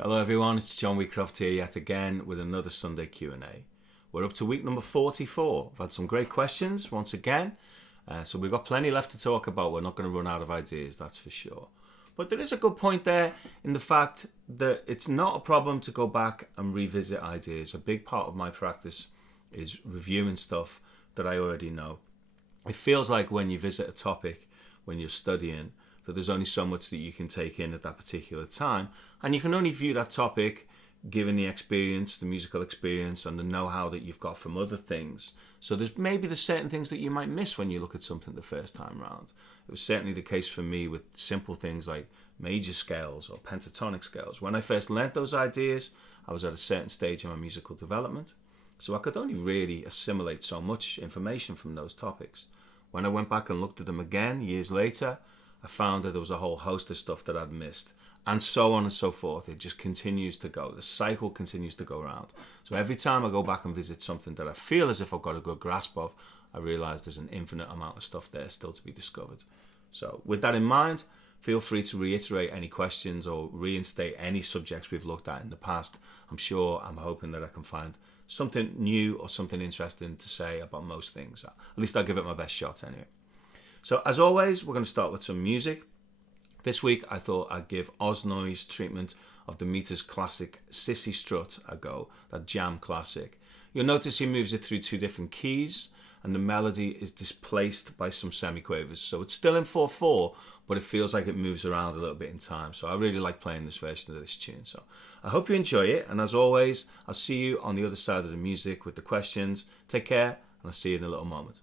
Hello everyone, it's John Wheatcroft here yet again with another Sunday Q&A. We're up to week number 44. I've had some great questions once again, so we've got plenty left to talk about. We're not going to run out of ideas, that's for sure. But there is a good point there in the fact that it's not a problem to go back and revisit ideas. A big part of my practice is reviewing stuff that I already know. It feels like when you visit a topic, when you're studying, that there's only so much that you can take in at that particular time, and you can only view that topic given the experience, the musical experience, and the know-how that you've got from other things. So there's certain things that you might miss when you look at something the first time round. It was certainly the case for me with simple things like major scales or pentatonic scales. When I first learnt those ideas, I was at a certain stage in my musical development, so I could only really assimilate so much information from those topics. When I went back and looked at them again years later, I found that there was a whole host of stuff that I'd missed, and so on and so forth. It just continues to go. The cycle continues to go around. So every time I go back and visit something that I feel as if I've got a good grasp of, I realise there's an infinite amount of stuff there still to be discovered. So with that in mind, feel free to reiterate any questions or reinstate any subjects we've looked at in the past. I'm hoping that I can find something new or something interesting to say about most things. At least I'll give it my best shot anyway. So as always, we're going to start with some music. This week I thought I'd give Osnoy's treatment of the Meters classic Cissy Strut a go, that jam classic. You'll notice he moves it through two different keys and the melody is displaced by some semiquavers. So it's still in 4/4, but it feels like it moves around a little bit in time. So I really like playing this version of this tune. So I hope you enjoy it, and as always, I'll see you on the other side of the music with the questions. Take care, and I'll see you in a little moment.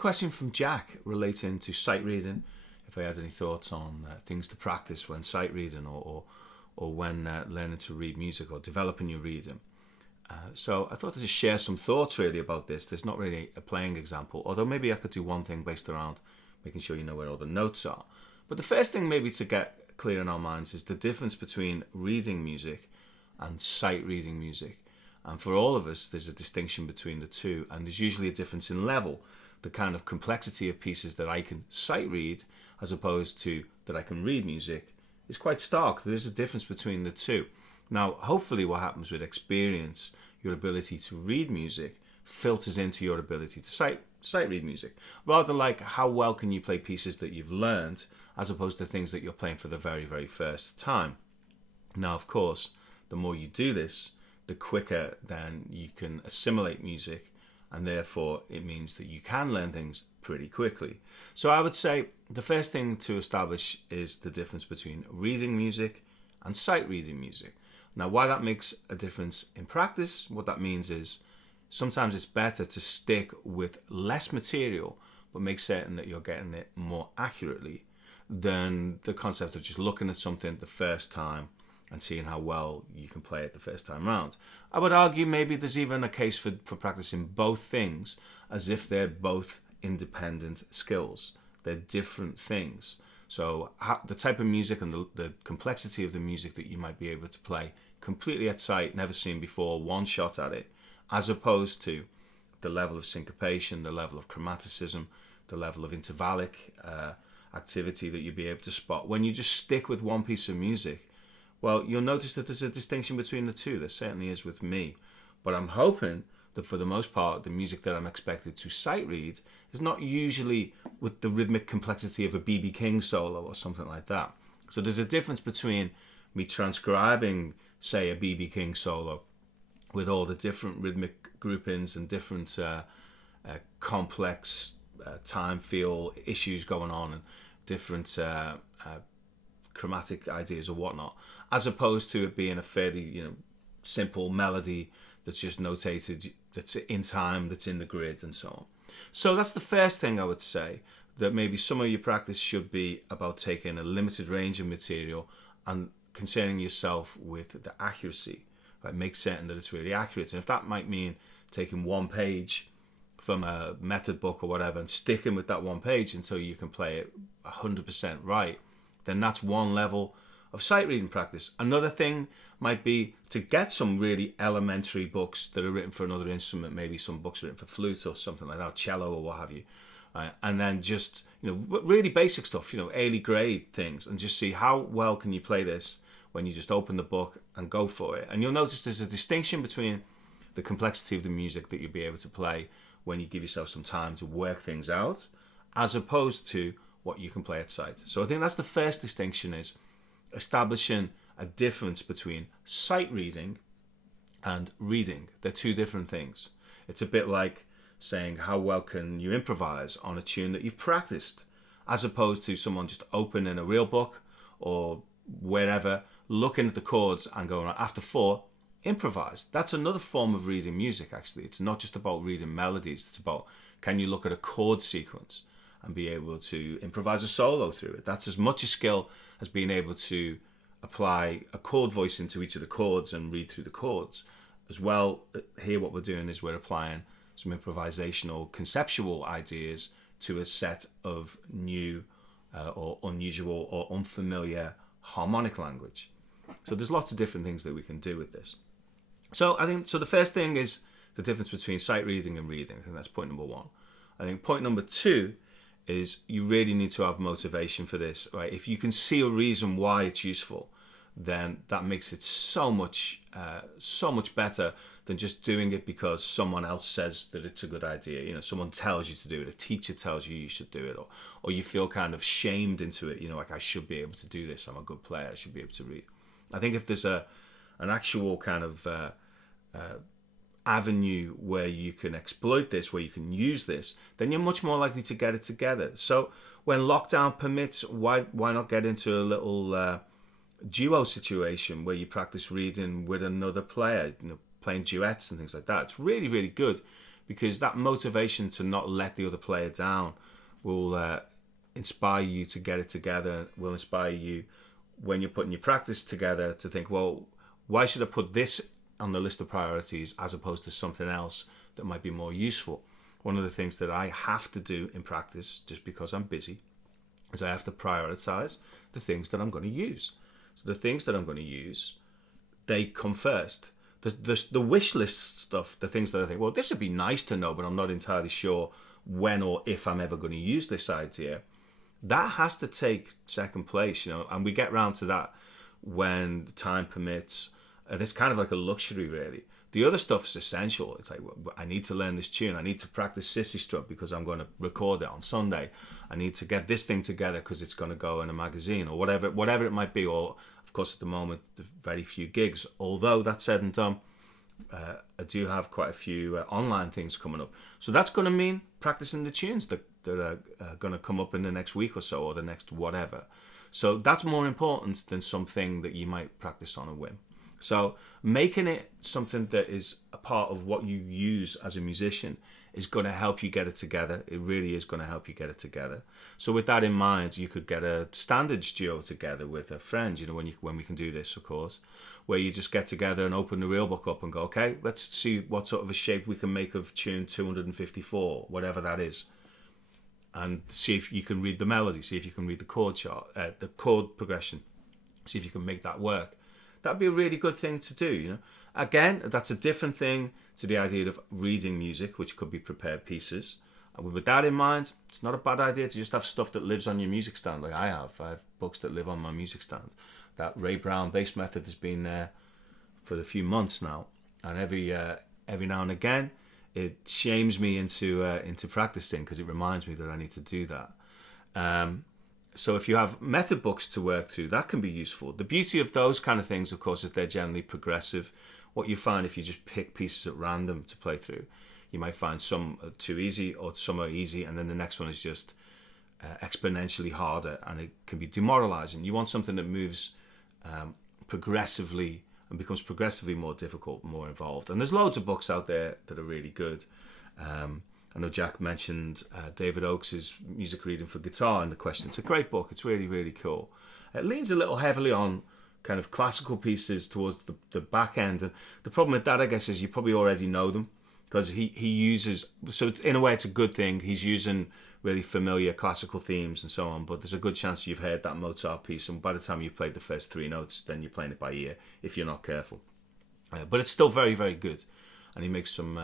question from Jack relating to sight reading. If I had any thoughts on things to practice when sight reading or when learning to read music or developing your reading. So I thought I'd just share some thoughts really about this. There's not really a playing example, although maybe I could do one thing based around making sure you know where all the notes are. But the first thing maybe to get clear in our minds is the difference between reading music and sight reading music. And for all of us, there's a distinction between the two, and there's usually a difference in level. The kind of complexity of pieces that I can sight read as opposed to that I can read music is quite stark. There's a difference between the two. Now, hopefully what happens with experience, your ability to read music filters into your ability to sight read music. Rather like how well can you play pieces that you've learned as opposed to things that you're playing for the very, very first time. Now, of course, the more you do this, the quicker then you can assimilate music, and therefore it means that you can learn things pretty quickly. So I would say the first thing to establish is the difference between reading music and sight reading music. Now, why that makes a difference in practice, what that means is sometimes it's better to stick with less material but make certain that you're getting it more accurately than the concept of just looking at something the first time and seeing how well you can play it the first time round. I would argue maybe there's even a case for practicing both things as if they're both independent skills. They're different things. So the type of music and the complexity of the music that you might be able to play completely at sight, never seen before, one shot at it, as opposed to the level of syncopation, the level of chromaticism, the level of intervallic activity that you'll be able to spot. When you just stick with one piece of music, well, you'll notice that there's a distinction between the two. There certainly is with me. But I'm hoping that for the most part, the music that I'm expected to sight read is not usually with the rhythmic complexity of a B.B. King solo or something like that. So there's a difference between me transcribing, say, a B.B. King solo with all the different rhythmic groupings and different complex time feel issues going on and different chromatic ideas or whatnot, as opposed to it being a fairly simple melody that's just notated, that's in time, that's in the grid and so on. So that's the first thing I would say, that maybe some of your practice should be about taking a limited range of material and concerning yourself with the accuracy. Right? Make certain that it's really accurate. And if that might mean taking one page from a method book or whatever and sticking with that one page until you can play it 100% right, then that's one level of sight reading practice. Another thing might be to get some really elementary books that are written for another instrument, maybe some books written for flute or something like that, cello or what have you, and then just really basic stuff, early grade things, and just see how well can you play this when you just open the book and go for it. And you'll notice there's a distinction between the complexity of the music that you'll be able to play when you give yourself some time to work things out, as opposed to what you can play at sight. So I think that's the first distinction, is establishing a difference between sight reading and reading. They're two different things. It's a bit like saying how well can you improvise on a tune that you've practiced, as opposed to someone just opening a real book or wherever, looking at the chords and going, after 4, improvise. That's another form of reading music, actually. It's not just about reading melodies. It's about, can you look at a chord sequence and be able to improvise a solo through it? That's as much a skill as being able to apply a chord voice into each of the chords and read through the chords. As well, here what we're doing is we're applying some improvisational conceptual ideas to a set of new or unusual or unfamiliar harmonic language. So there's lots of different things that we can do with this. So I think, the first thing is the difference between sight reading and reading. I think that's point number 1. I think point number 2 is you really need to have motivation for this, right? If you can see a reason why it's useful, then that makes it so much better than just doing it because someone else says that it's a good idea. Someone tells you to do it, a teacher tells you should do it, or you feel kind of shamed into it. Like, I should be able to do this. I'm a good player. I should be able to read. I think if there's an actual kind of avenue where you can exploit this, where you can use this, then you're much more likely to get it together. So when lockdown permits, why not get into a little duo situation where you practice reading with another player, playing duets and things like that. It's really, really good because that motivation to not let the other player down will inspire you to get it together, will inspire you when you're putting your practice together to think, well, why should I put this on the list of priorities as opposed to something else that might be more useful? One of the things that I have to do in practice, just because I'm busy, is I have to prioritize the things that I'm going to use. So the things that I'm going to use, they come first. The wish list stuff, the things that I think, well, this would be nice to know, but I'm not entirely sure when or if I'm ever going to use this idea, that has to take second place, and we get round to that when the time permits, and it's kind of like a luxury, really. The other stuff is essential. It's like, well, I need to learn this tune. I need to practice Cissy Strut because I'm going to record it on Sunday. I need to get this thing together because it's going to go in a magazine or whatever it might be. Or, of course, at the moment, very few gigs. Although, that said and done, I do have quite a few online things coming up. So that's going to mean practicing the tunes that are going to come up in the next week or so, or the next whatever. So that's more important than something that you might practice on a whim. So making it something that is a part of what you use as a musician is going to help you get it together. It really is going to help you get it together. So with that in mind, you could get a standards duo together with a friend, when we can do this, of course, where you just get together and open the real book up and go, okay, let's see what sort of a shape we can make of tune 254, whatever that is. And see if you can read the melody, see if you can read the chord chart, the chord progression, see if you can make that work. That'd be a really good thing to do, Again, that's a different thing to the idea of reading music, which could be prepared pieces. And with that in mind, it's not a bad idea to just have stuff that lives on your music stand, like I have. I have books that live on my music stand. That Ray Brown bass method has been there for a few months now, and every now and again, it shames me into practicing because it reminds me that I need to do that. So if you have method books to work through, that can be useful. The beauty of those kind of things, of course, is they're generally progressive. What you find if you just pick pieces at random to play through, you might find some are too easy or some are easy, and then the next one is just exponentially harder, and it can be demoralizing. You want something that moves progressively and becomes progressively more difficult, more involved. And there's loads of books out there that are really good. I know Jack mentioned David Oakes' Music Reading for Guitar in the question. It's a great book. It's really, really cool. It leans a little heavily on kind of classical pieces towards the back end. And the problem with that, I guess, is you probably already know them because he uses... So in a way, it's a good thing. He's using really familiar classical themes and so on, but there's a good chance you've heard that Mozart piece, and by the time you've played the first three notes, then you're playing it by ear if you're not careful. But it's still very, very good. And he makes some...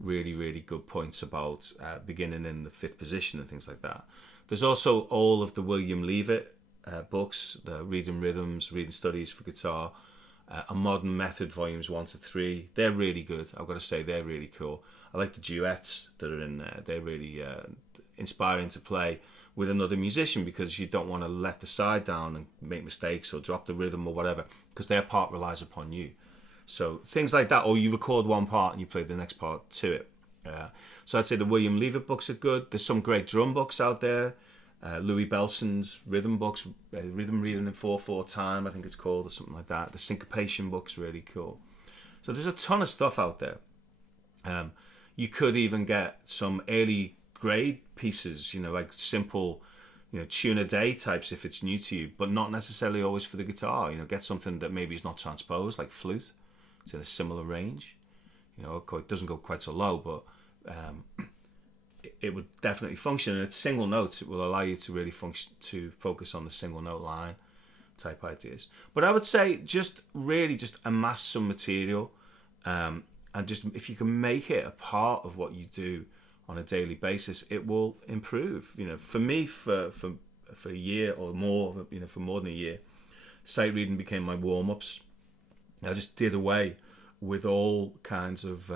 really, really good points about beginning in the fifth position and things like that. There's also all of the William Leavitt books, the Reading Rhythms, Reading Studies for Guitar, A Modern Method, volumes 1 to 3. They're really good. I've got to say, they're really cool. I like the duets that are in there. They're really inspiring to play with another musician because you don't want to let the side down and make mistakes or drop the rhythm or whatever, because their part relies upon you. So things like that, or you record one part and you play the next part to it. So I'd say the William Leavitt books are good. There's some great drum books out there. Louis Belson's rhythm books, Rhythm Reading in 4/4 time, I think it's called, or something like that. The Syncopation book's really cool. So there's a ton of stuff out there. You could even get some early grade pieces, like simple, tune a day types if it's new to you, but not necessarily always for the guitar. Get something that maybe is not transposed, like flute. It's in a similar range. It doesn't go quite so low, but it would definitely function. And it's single notes. It will allow you to really focus on the single note line type ideas. But I would say just amass some material, and just if you can make it a part of what you do on a daily basis, it will improve. For me, for a year or more, for more than a year, sight reading became my warm-ups. I just did away with all kinds of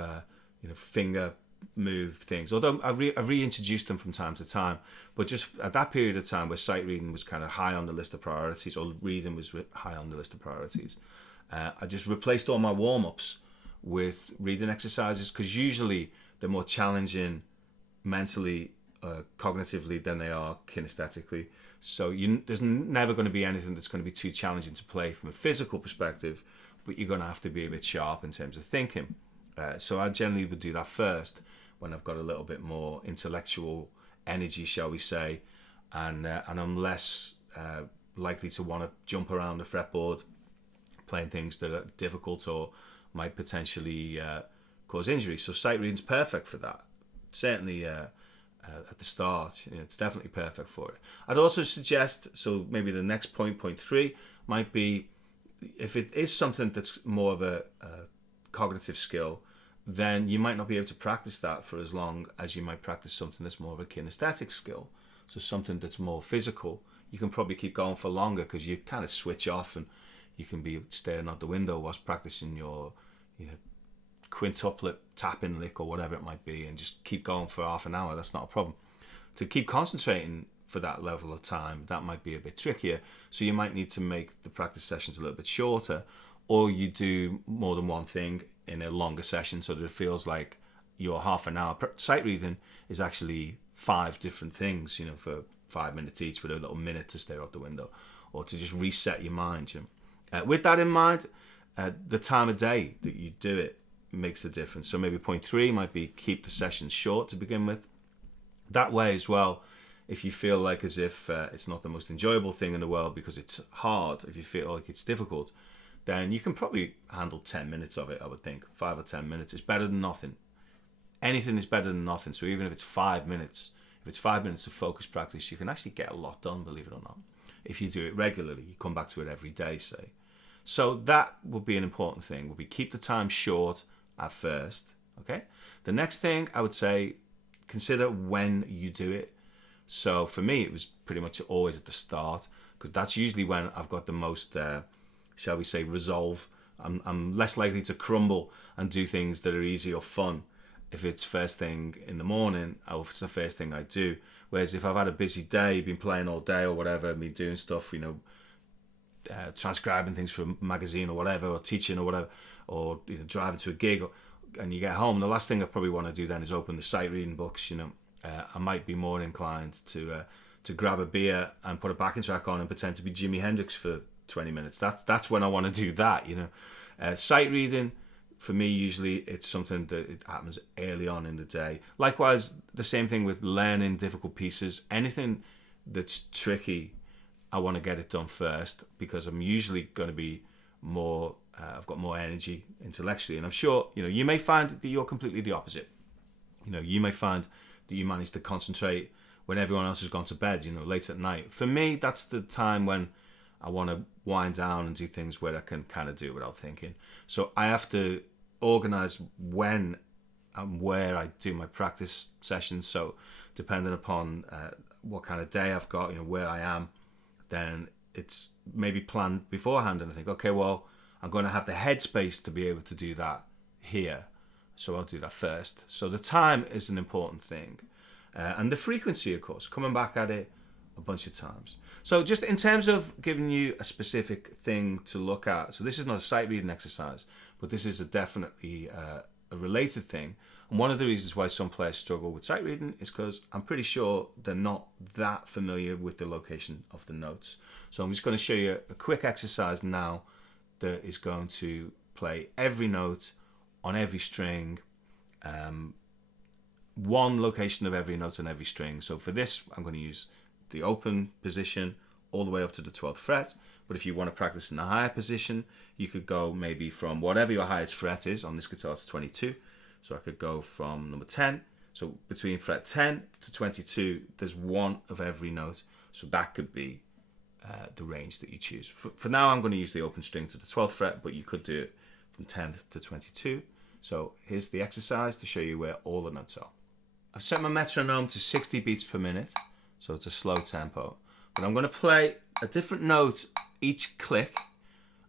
finger move things. Although I reintroduced them from time to time, but just at that period of time where sight reading was kind of high on the list of priorities, or reading was high on the list of priorities, I just replaced all my warm-ups with reading exercises, because usually they're more challenging mentally, cognitively than they are kinesthetically. So there's never going to be anything that's going to be too challenging to play from a physical perspective, but you're going to have to be a bit sharp in terms of thinking. So I generally would do that first, when I've got a little bit more intellectual energy, shall we say, and I'm less likely to want to jump around the fretboard playing things that are difficult or might potentially cause injury. So sight reading's perfect for that. Certainly at the start, it's definitely perfect for it. I'd also suggest, so maybe the next point 3, might be, if it is something that's more of a cognitive skill, then you might not be able to practice that for as long as you might practice something that's more of a kinesthetic skill. So something that's more physical, you can probably keep going for longer because you kind of switch off and you can be staring out the window whilst practicing your quintuplet tapping lick or whatever it might be, and just keep going for half an hour. That's not a problem. To keep concentrating for that level of time, that might be a bit trickier. So you might need to make the practice sessions a little bit shorter, or you do more than one thing in a longer session so that it feels like your half an hour. Sight reading is actually 5 different things, for 5 minutes each, with a little minute to stare out the window or to just reset your mind. With that in mind, the time of day that you do it makes a difference. So maybe point 3 might be keep the sessions short to begin with. That way as well, if you feel like as if it's not the most enjoyable thing in the world because it's hard, if you feel like it's difficult, then you can probably handle 10 minutes of it, I would think. 5 or 10 minutes is better than nothing. Anything is better than nothing. So even if it's 5 minutes, if it's 5 minutes of focused practice, you can actually get a lot done, believe it or not. If you do it regularly, you come back to it every day, say. So that would be an important thing, would be keep the time short at first, okay? The next thing I would say, consider when you do it. So for me, it was pretty much always at the start, because that's usually when I've got the most, shall we say, resolve. I'm less likely to crumble and do things that are easy or fun if it's first thing in the morning or if it's the first thing I do. Whereas if I've had a busy day, been playing all day or whatever, been doing stuff, transcribing things for a magazine or whatever, or teaching or whatever, or driving to a gig, and you get home, the last thing I probably want to do then is open the sight reading books. I might be more inclined to grab a beer and put a backing track on and pretend to be Jimi Hendrix for 20 minutes. That's when I want to do that. Sight reading for me, usually it's something that it happens early on in the day. Likewise, the same thing with learning difficult pieces. Anything that's tricky, I want to get it done first, because I'm usually going to be more, I've got more energy intellectually. And I'm sure, you may find that you're completely the opposite. You may find that you manage to concentrate when everyone else has gone to bed, late at night. For me, that's the time when I want to wind down and do things where I can kind of do it without thinking. So I have to organize when and where I do my practice sessions. So depending upon what kind of day I've got, where I am, then it's maybe planned beforehand, and I think, okay, well, I'm going to have the headspace to be able to do that here, so I'll do that first. So the time is an important thing, and the frequency, of course, coming back at it a bunch of times. So just in terms of giving you a specific thing to look at, so this is not a sight reading exercise, but this is definitely a related thing. And one of the reasons why some players struggle with sight reading is because I'm pretty sure they're not that familiar with the location of the notes. So I'm just going to show you a quick exercise now that is going to play every note on every string, one location of every note on every string. So for this, I'm going to use the open position all the way up to the 12th fret. But if you want to practice in a higher position, you could go maybe from whatever your highest fret is on this guitar to 22. So I could go from number 10. So between fret 10 to 22, there's one of every note. So that could be the range that you choose. For now, I'm going to use the open string to the 12th fret, but you could do it from 10 to 22. So here's the exercise to show you where all the notes are. I've set my metronome to 60 beats per minute, so it's a slow tempo. But I'm going to play a different note each click.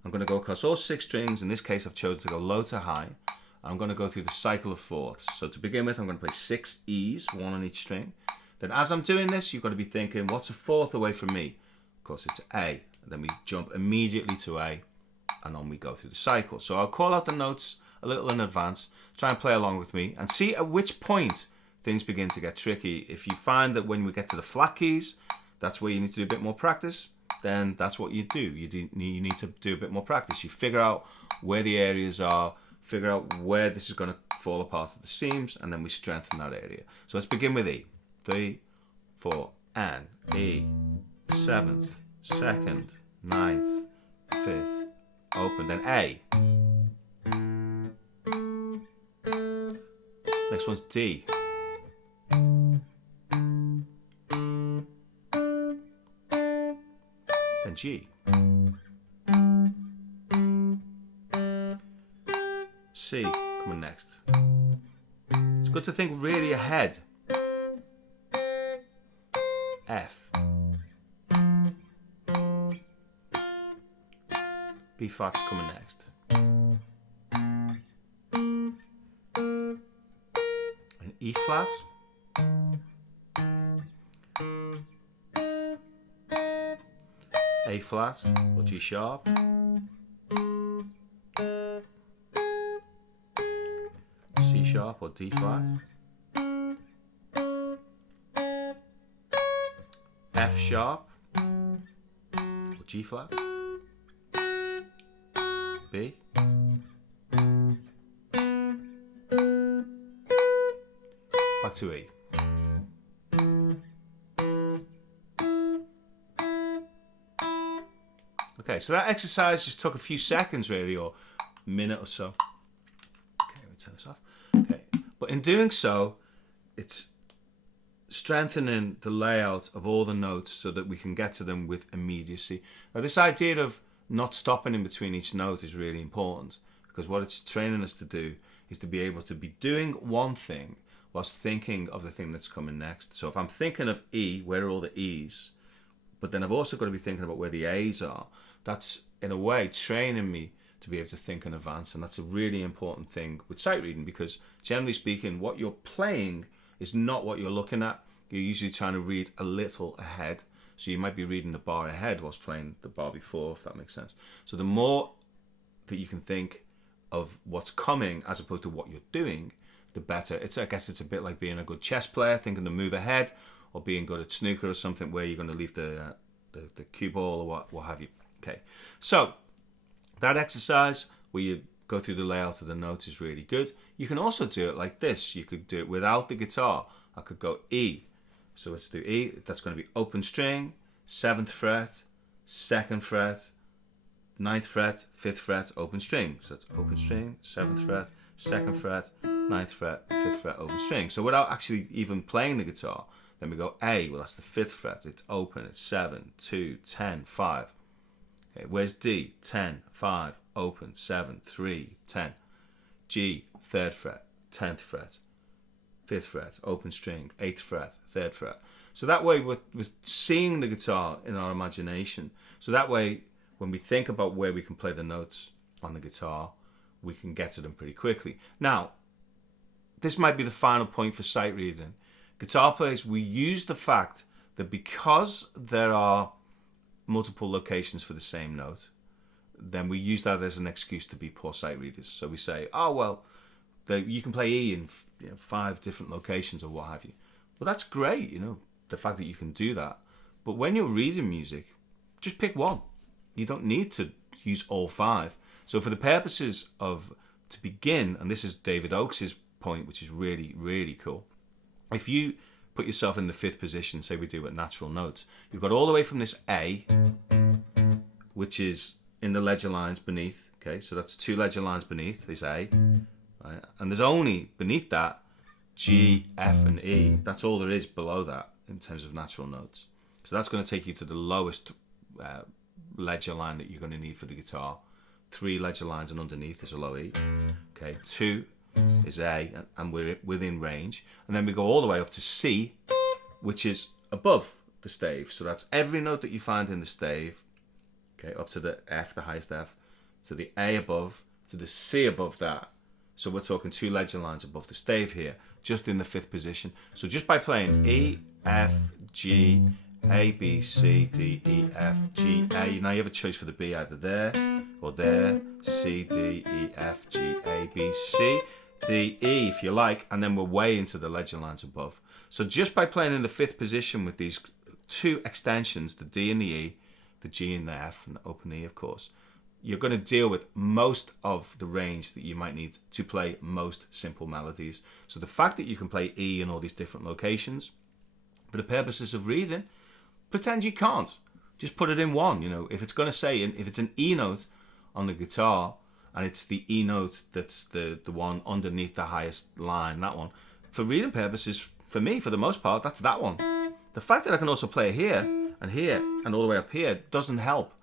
I'm going to go across all 6 strings. In this case, I've chosen to go low to high. I'm going to go through the cycle of fourths. So to begin with, I'm going to play 6 E's, 1 on each string. Then as I'm doing this, you've got to be thinking, what's a fourth away from me? Of course, it's A. And then we jump immediately to A, and on we go through the cycle. So I'll call out the notes a little in advance, try and play along with me, and see at which point things begin to get tricky. If you find that when we get to the flat keys, that's where you need to do a bit more practice, then that's what you do. You need to do a bit more practice. You figure out where the areas are figure out where this is going to fall apart at the seams, and then we strengthen that area. So let's begin with E. 3, 4, and E, 7th, 2nd, 9th, 5th, open, then A. Next one's D. Then G. C coming next. It's good to think really ahead. F. B flat's coming next. And E flat. A flat or G sharp. C sharp or D flat. F sharp or G flat. B. Back to E. Okay, so that exercise just took a few seconds really, or a minute or so. Okay, let me turn this off. Okay, but in doing so, it's strengthening the layout of all the notes so that we can get to them with immediacy. Now, this idea of not stopping in between each note is really important, because what it's training us to do is to be able to be doing one thing whilst thinking of the thing that's coming next. So if I'm thinking of E, where are all the E's? But then I've also got to be thinking about where the A's are. That's, in a way, training me to be able to think in advance. And that's a really important thing with sight reading, because generally speaking, what you're playing is not what you're looking at. You're usually trying to read a little ahead. So you might be reading the bar ahead whilst playing the bar before, if that makes sense. So the more that you can think of what's coming as opposed to what you're doing, the better. I guess it's a bit like being a good chess player, thinking the move ahead, or being good at snooker or something where you're going to leave the cue ball or what have you. Okay, so that exercise where you go through the layout of the notes is really good. You can also do it like this. You could do it without the guitar. I could go E. So let's do E. That's going to be open string, 7th fret, 2nd fret, 9th fret, 5th fret, open string. So it's open string, 7th fret, 2nd fret, 9th fret, 5th fret, open string. So without actually even playing the guitar, then we go A. Well, that's the 5th fret. It's open. It's 7, 2, 10, 5. Okay, where's D? 10, 5, open, 7, 3, 10. G, 3rd fret, 10th fret, 5th fret, open string, 8th fret, 3rd fret. So that way we're seeing the guitar in our imagination. So that way when we think about where we can play the notes on the guitar, we can get to them pretty quickly. Now, this might be the final point for sight reading. Guitar players, we use the fact that because there are multiple locations for the same note, then we use that as an excuse to be poor sight readers. So we say, oh, well, you can play E in 5 different locations or what have you. Well, that's great, the fact that you can do that. But when you're reading music, just pick one. You don't need to use all 5. So for the purposes of, to begin, and this is David Oakes' point, which is really, really cool. If you put yourself in the 5th position, say we do at natural notes, you've got all the way from this A, which is in the ledger lines beneath. Okay, so that's 2 ledger lines beneath is A. Right? And there's only beneath that G, F, and E. That's all there is below that in terms of natural notes. So that's going to take you to the lowest ledger line that you're going to need for the guitar. 3 ledger lines and underneath is a low E. Okay, 2 is A, and we're within range. And then we go all the way up to C, which is above the stave. So that's every note that you find in the stave, okay, up to the F, the highest F, to the A above, to the C above that. So we're talking 2 ledger lines above the stave here, just in the 5th position. So just by playing E, F, G, A, B, C, D, E, F, G, A. Now you have a choice for the B, either there or there. C, D, E, F, G, A, B, C, D, E, if you like. And then we're way into the ledger lines above. So just by playing in the 5th position with these 2 extensions, the D and the E, the G and the F, and the open E, of course, you're going to deal with most of the range that you might need to play most simple melodies. So the fact that you can play E in all these different locations, for the purposes of reading, pretend you can't. Just put it in one. You know, if it's going to say, if it's an E note on the guitar, and it's the E note that's the one underneath the highest line, that one, for reading purposes, for me, for the most part, that's that one. The fact that I can also play here, and all the way up here, doesn't help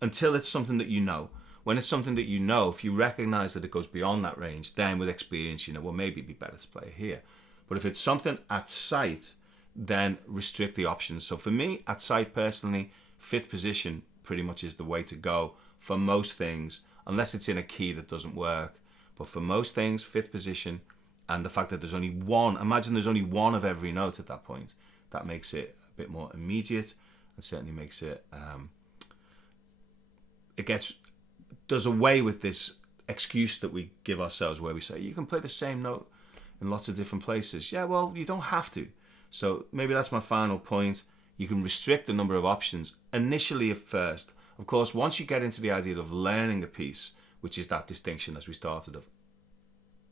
until it's something that you know. When it's something that you know, if you recognize that it goes beyond that range, then with experience, you know, well, maybe it'd be better to play here. But if it's something at sight, then restrict the options. So for me, at sight personally, fifth position pretty much is the way to go for most things, unless it's in a key that doesn't work. But for most things, fifth position, and the fact that there's only one, imagine there's only one of every note at that point, that makes it a bit more immediate, and certainly makes it, does away with this excuse that we give ourselves where we say, you can play the same note in lots of different places. Yeah, well, you don't have to. So maybe that's my final point. You can restrict the number of options initially at first. Of course, once you get into the idea of learning a piece, which is that distinction as we started of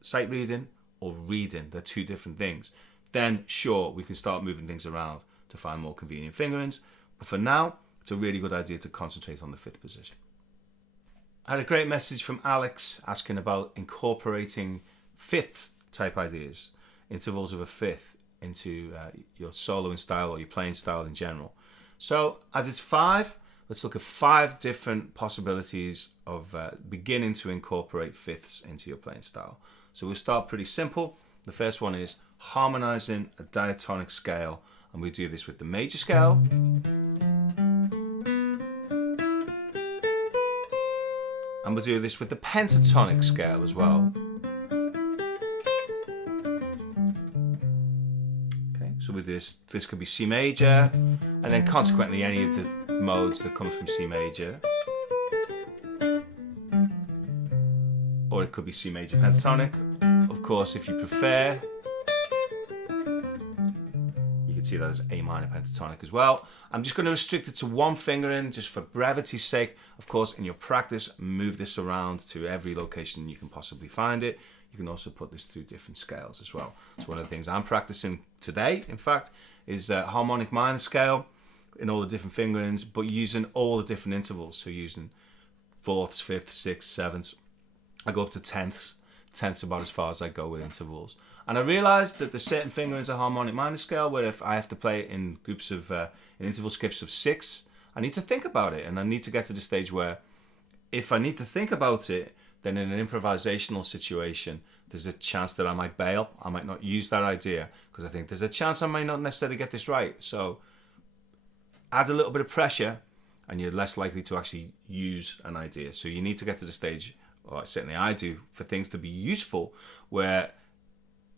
sight reading or reading, they're two different things, then sure, we can start moving things around to find more convenient fingerings. But for now, it's a really good idea to concentrate on the fifth position. I had a great message from Alex asking about incorporating fifth type ideas, intervals of a fifth, into your soloing style or your playing style in general. So as it's 5, let's look at 5 different possibilities of beginning to incorporate fifths into your playing style. So we'll start pretty simple. The first one is harmonizing a diatonic scale, and we do this with the major scale, and we'll do this with the pentatonic scale as well. Okay, so with this could be C major, and then consequently any of the modes that come from C major. Or it could be C major pentatonic. Of course, if you prefer, you can see that as A minor pentatonic as well. I'm just going to restrict it to one fingering just for brevity's sake. Of course, in your practice, move this around to every location you can possibly find it. You can also put this through different scales as well. So one of the things I'm practicing today, in fact, is harmonic minor scale in all the different fingerings, but using all the different intervals. So using fourths, fifths, sixths, sevenths. I go up to tenths. Tenths about as far as I go with intervals. And I realised that there's certain fingerings of harmonic minor scale where if I have to play it in groups of, in interval skips of 6, I need to think about it. And I need to get to the stage where if I need to think about it, then in an improvisational situation, there's a chance that I might bail. I might not use that idea because I think there's a chance I might not necessarily get this right. So add a little bit of pressure and you're less likely to actually use an idea. So you need to get to the stage, or certainly I do, for things to be useful where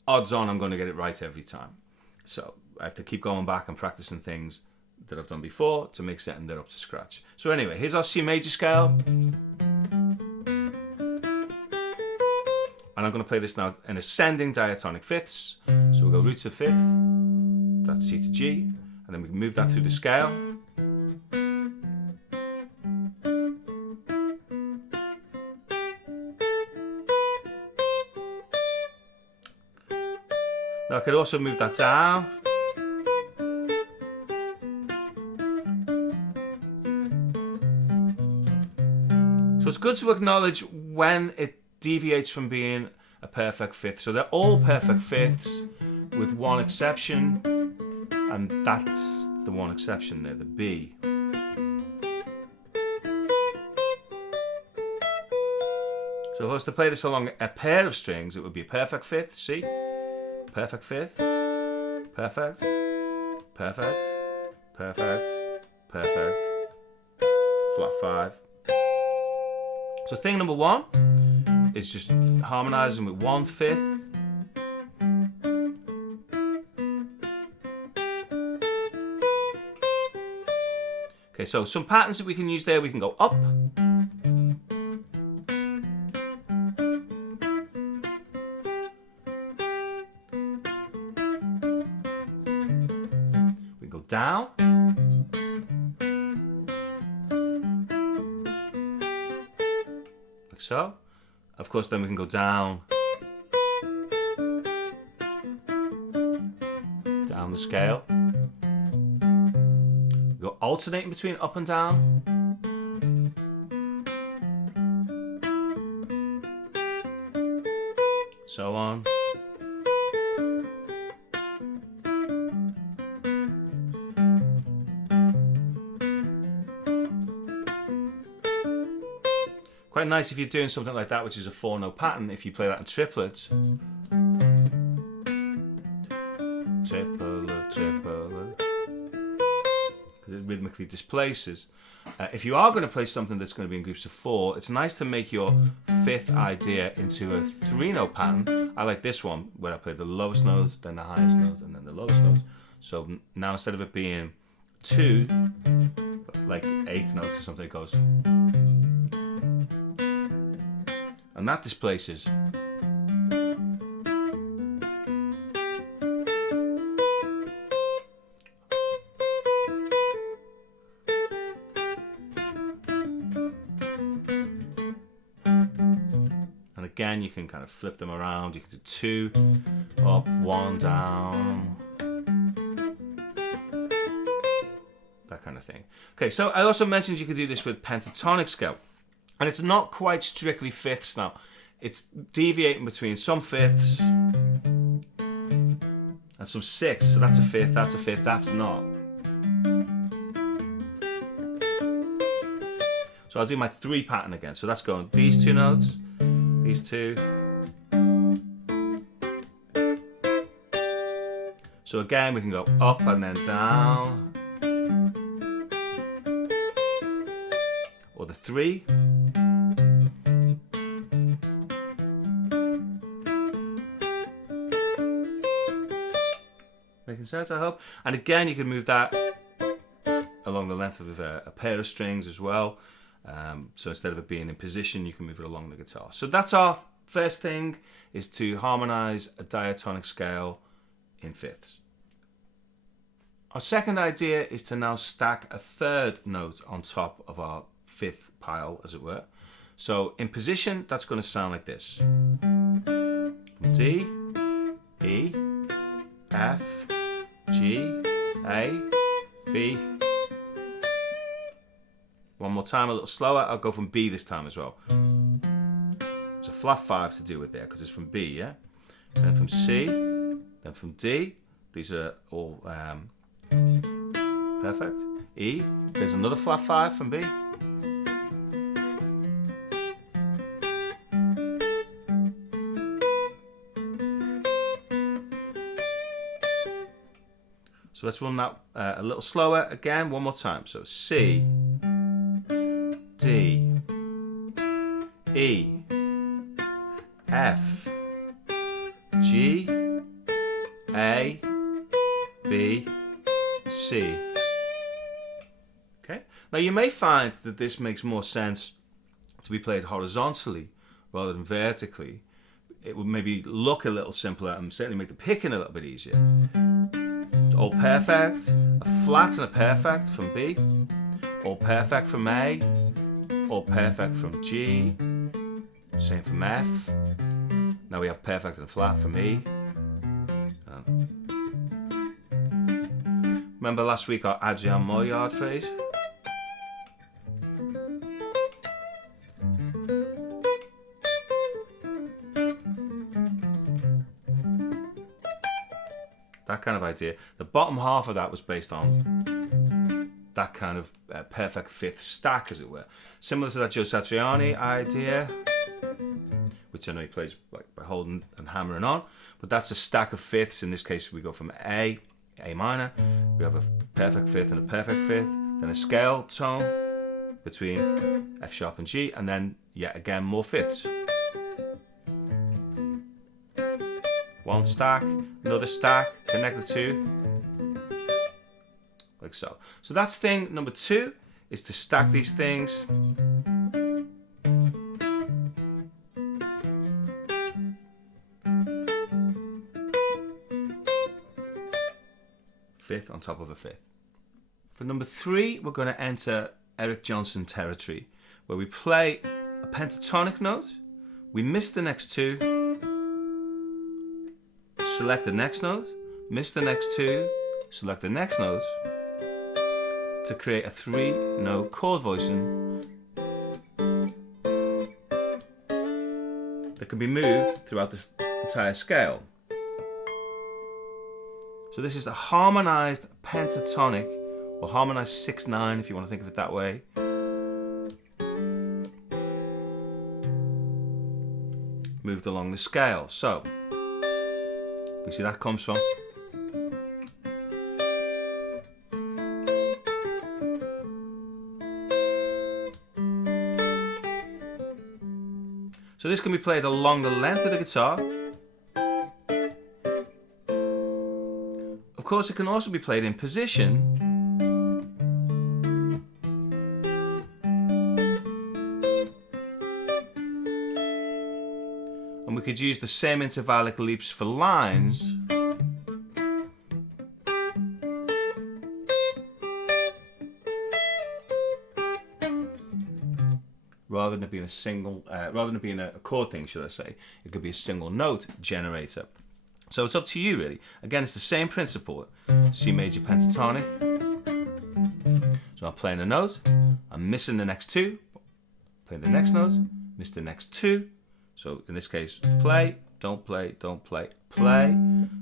odds on I'm going to get it right every time. So I have to keep going back and practicing things that I've done before to make certain they're up to scratch. So anyway, here's our C major scale. And I'm going to play this now in ascending diatonic fifths. So we'll go root to fifth, that's C to G, and then we can move that through the scale. Now I could also move that down. So it's good to acknowledge when it deviates from being a perfect fifth. So they're all perfect fifths with one exception, and that's the one exception there, the B. So if I was to play this along a pair of strings, it would be a perfect fifth, C, perfect fifth, perfect, perfect, perfect, perfect, flat 5. So thing number 1 is just harmonizing with 1/5. Okay, so some patterns that we can use there, we can go up. We can go down. so. Of course, then we can go down the scale. We go alternating between up and down. So on. Quite nice if you're doing something like that, which is a 4-note pattern, if you play that in triplets. Triplet, triplet. Because it rhythmically displaces. If you are going to play something that's going to be in groups of 4, it's nice to make your 5th idea into a 3-note pattern. I like this one, where I play the lowest note, then the highest note, and then the lowest note. So now instead of it being 2, like 8th notes or something, it goes. And that displaces. And again, you can kind of flip them around. You can do 2 up, 1 down. That kind of thing. Okay, so I also mentioned you could do this with pentatonic scale. And it's not quite strictly 5ths now. It's deviating between some 5ths and some 6ths. So that's a 5th, that's a 5th, that's not. So I'll do my 3 pattern again. So that's going these 2 notes, these 2. So again, we can go up and then down. Or the 3. Making sense, I hope. And again, you can move that along the length of a pair of strings as well. So instead of it being in position, you can move it along the guitar. So that's our first thing, is to harmonize a diatonic scale in 5ths. Our second idea is to now stack a 3rd note on top of our 5th pile, as it were. So in position, that's going to sound like this. D, E, F, G, A, B. One more time, a little slower. I'll go from B this time as well. There's a flat 5 to do with there because it's from B, yeah? Then from C, then from D. These are all perfect. E, there's another flat 5 from B. So let's run that a little slower again, one more time. So C, D, E, F, G, A, B, C. Okay. Now you may find that this makes more sense to be played horizontally rather than vertically. It would maybe look a little simpler and certainly make the picking a little bit easier. All perfect, a flat and a perfect from B, all perfect from A, all perfect from G, same from F. Now we have perfect and flat from E. Remember last week our Adrian Moyard phrase? That kind of idea. The bottom half of that was based on that kind of perfect 5th stack, as it were. Similar to that Joe Satriani idea, which I know he plays by holding and hammering on. But that's a stack of 5ths. In this case, we go from A minor. We have a perfect 5th and a perfect 5th. Then a scale tone between F sharp and G. And then, yet again, more 5ths. One stack, another stack, connect the 2, like so. So that's thing number 2, is to stack these things. 5th on top of a 5th. For number 3, we're going to enter Eric Johnson territory, where we play a pentatonic note, we miss the next two, select the next note, miss the next two, select the next note, to create a 3-note chord voicing that can be moved throughout the entire scale. So this is a harmonized pentatonic, or harmonized 6/9 if you want to think of it that way. Moved along the scale. So we see that comes from so this can be played along the length of the guitar. Of course, it can also be played in position. And we could use the same intervallic leaps for lines. Rather than it being a single, rather than it being a chord thing, should I say, it could be a single note generator. So it's up to you, really. Again, it's the same principle. C major pentatonic. So I'm playing a note, I'm missing the next two, playing the next note, miss the next two. So in this case, play, don't play, don't play, play,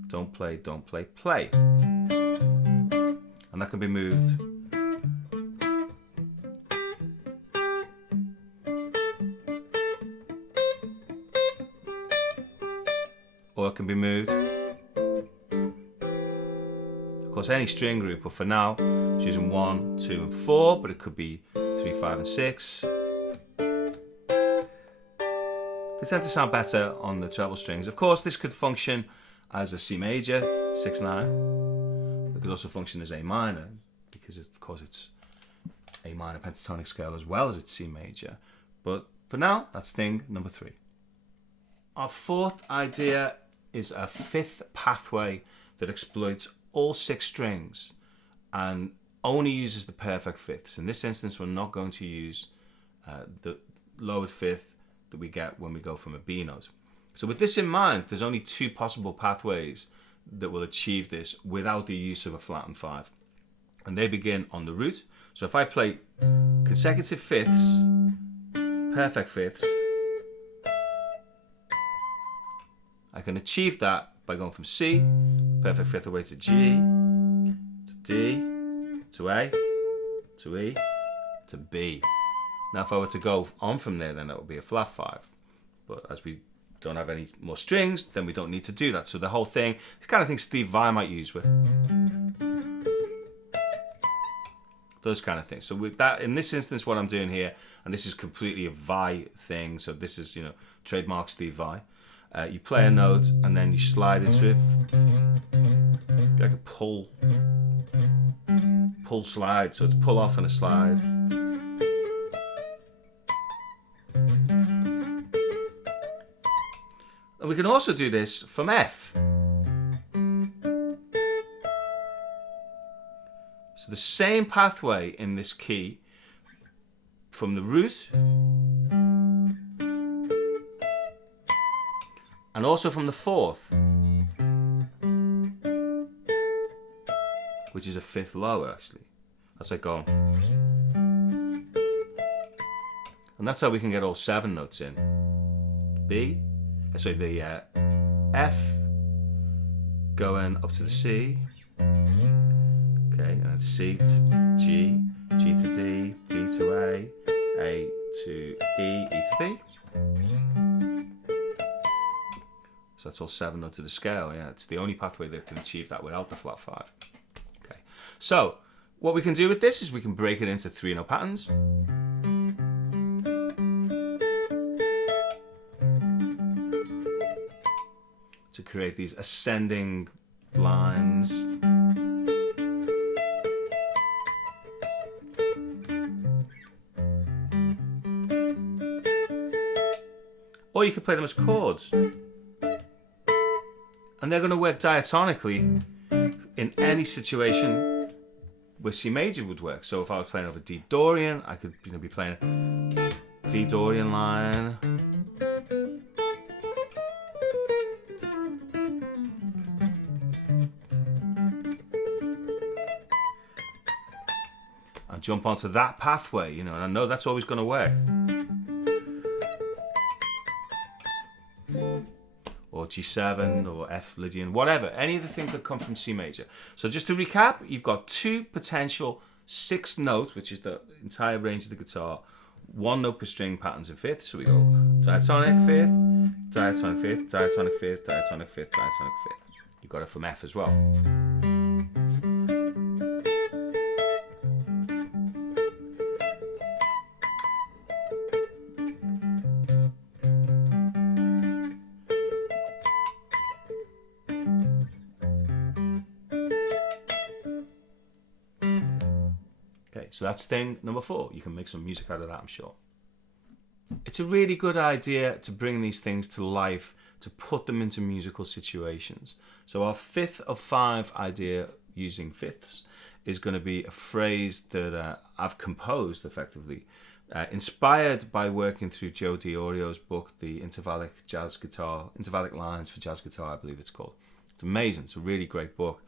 don't play, don't play, play. And that can be moved or it can be moved. Of course, any string group, but for now, it's using 1, 2, and 4, but it could be 3, 5, and 6. They tend to sound better on the treble strings. Of course, this could function as a C major, 6/9. It could also function as A minor, because of course it's A minor pentatonic scale as well as its C major. But for now, that's thing number 3. Our fourth idea is a fifth pathway that exploits all 6 strings and only uses the perfect fifths. In this instance, we're not going to use the lowered fifth that we get when we go from a B note. So with this in mind, there's only 2 possible pathways that will achieve this without the use of a flattened 5. And they begin on the root. So if I play consecutive fifths, perfect fifths, I can achieve that by going from C, perfect fifth away to G, to D, to A, to E, to B. Now if I were to go on from there, then that would be a flat 5. But as we don't have any more strings, then we don't need to do that. So the whole thing, it's the kind of thing Steve Vai might use with those kind of things. So with that, in this instance, what I'm doing here, and this is completely a Vai thing, so this is, trademark Steve Vai. You play a note and then you slide into it like a pull slide. So it's pull off and a slide. And we can also do this from F. So the same pathway in this key from the root and also from the 4th, which is a 5th lower actually. That's like going. And that's how we can get all 7 notes in. B, so the F going up to the C, okay, and then C to G, G to D, D to A to E, E to B. So that's all 7 notes of the scale. Yeah, it's the only pathway that can achieve that without the flat 5. Okay, so what we can do with this is we can break it into 3-note patterns. To create these ascending lines. Or you can play them as chords. And they're going to work diatonically in any situation where C major would work. So if I was playing over D Dorian, I could be playing D Dorian line. And jump onto that pathway, you know, and I know that's always going to work. Or G7 or F Lydian, whatever, any of the things that come from C major. So just to recap, you've got two potential 6 notes, which is the entire range of the guitar, 1 note per string patterns in fifths. So we go diatonic fifth, diatonic fifth, diatonic fifth, diatonic fifth, diatonic fifth. You've got it from F as well. So that's thing number 4. You can make some music out of that, I'm sure. It's a really good idea to bring these things to life, to put them into musical situations. So our 5th of 5 idea using fifths is going to be a phrase that I've composed effectively, inspired by working through Joe Diorio's book, the Intervallic Lines for Jazz Guitar, I believe it's called. It's amazing. It's a really great book.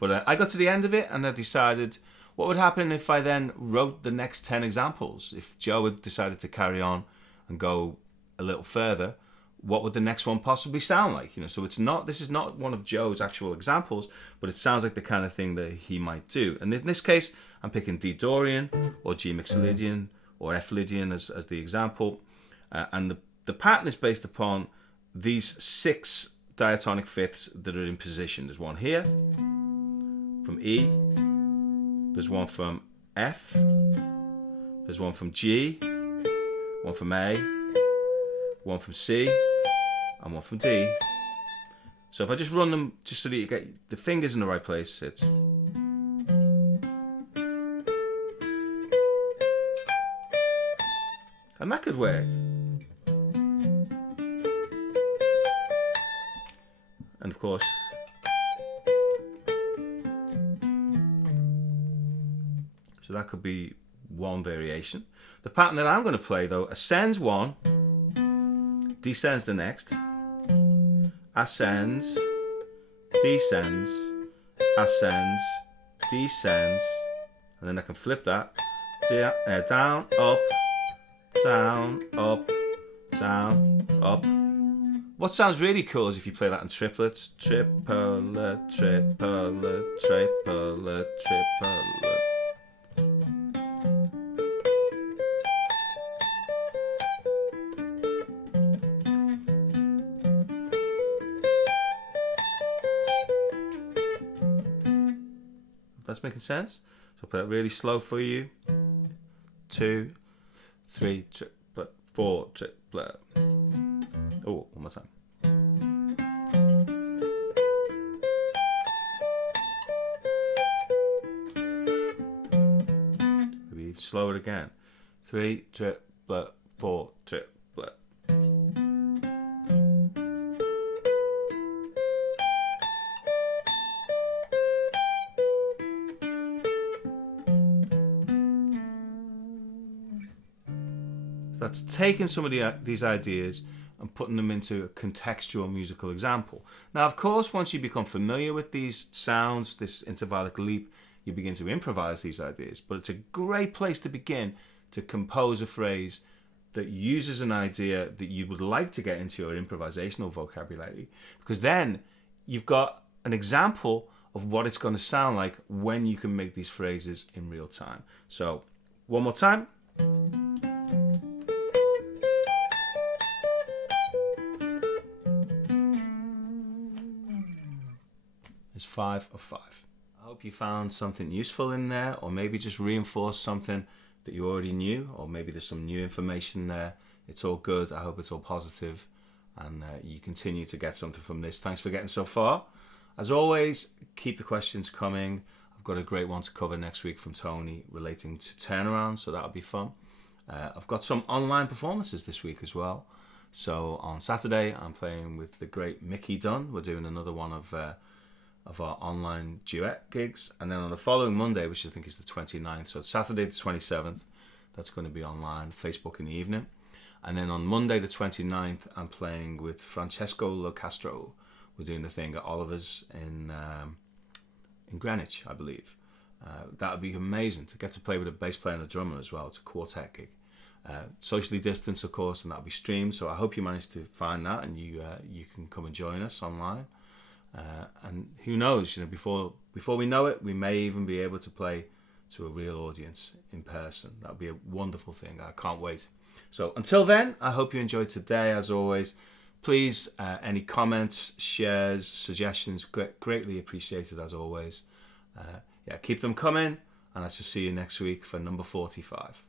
But I got to the end of it and I decided, what would happen if I then wrote the next 10 examples? If Joe had decided to carry on and go a little further, what would the next one possibly sound like? You know, so this is not one of Joe's actual examples, but it sounds like the kind of thing that he might do. And in this case, I'm picking D Dorian or G Mixolydian or F Lydian as the example. And the pattern is based upon these 6 diatonic fifths that are in position. There's one here from E. There's one from F, there's one from G, one from A, one from C, and one from D. So if I just run them just so that you get the fingers in the right place, it's... And that could work. And of course... So that could be one variation. The pattern that I'm going to play, though, ascends one, descends the next, ascends, descends, ascends, descends, and then I can flip that down, up, down, up, down, up. What sounds really cool is if you play that in triplets. Triplet, triplet, triplet, triplet. That's making sense. So I'll play that really slow for you. 2, 3, triplet, 4, triplet. Oh, one more time. Maybe slow it again. 3, triplet, 4, triplet. That's taking some of these ideas and putting them into a contextual musical example. Now, of course, once you become familiar with these sounds, this intervallic leap, you begin to improvise these ideas. But it's a great place to begin to compose a phrase that uses an idea that you would like to get into your improvisational vocabulary, because then you've got an example of what it's going to sound like when you can make these phrases in real time. So, one more time. It's 5 of 5. I hope you found something useful in there, or maybe just reinforced something that you already knew, or maybe there's some new information there. It's all good. I hope it's all positive, and you continue to get something from this. Thanks for getting so far. As always, keep the questions coming. I've got a great one to cover next week from Tony relating to turnaround, so that'll be fun. I've got some online performances this week as well. So on Saturday, I'm playing with the great Mickey Dunn. We're doing another one of our online duet gigs, and then on the following Monday, which I think is the 29th, so Saturday the 27th, that's going to be online, Facebook in the evening. And then on Monday the 29th, I'm playing with Francesco Locastro. We're doing the thing at Oliver's in Greenwich, I believe. That would be amazing to get to play with a bass player and a drummer as well. It's a quartet gig. Socially distanced, of course, and that'll be streamed. So I hope you managed to find that and you can come and join us online. And who knows, before we know it, we may even be able to play to a real audience in person. That'll be a wonderful thing. I can't wait. So until then, I hope you enjoyed today. As always, please, any comments, shares, suggestions, greatly appreciated as always. Keep them coming, and I shall see you next week for number 45.